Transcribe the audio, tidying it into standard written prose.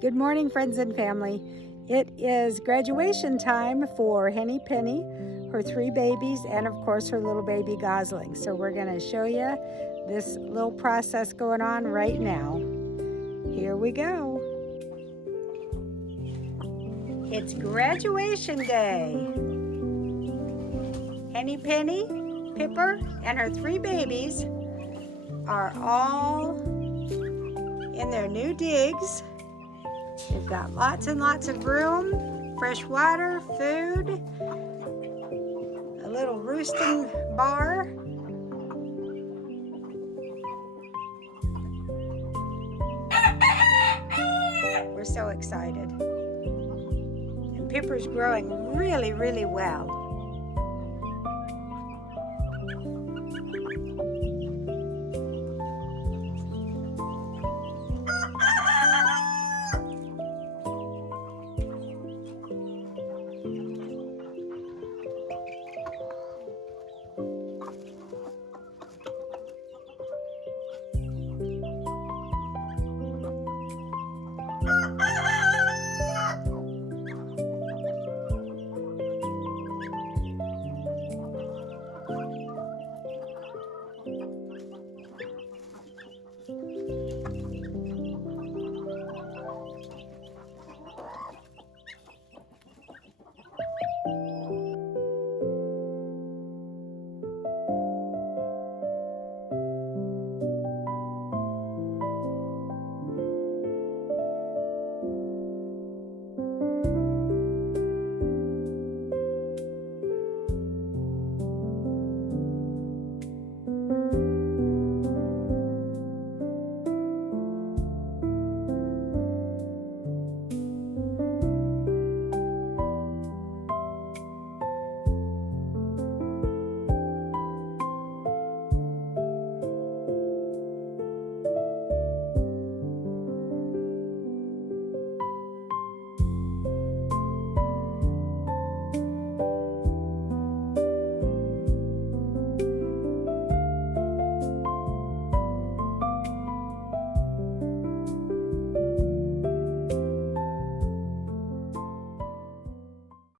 Good morning, friends and family. It is graduation time for Henny Penny, her 3 babies, and of course her little baby Gosling. So we're going to show you this little process going on right now. Here we go. It's graduation day. Henny Penny, Pipper, and her 3 babies are all in their new digs. They've got lots and lots of room, fresh water, food, a little roosting bar. We're so excited. And Pipper's growing really, really well.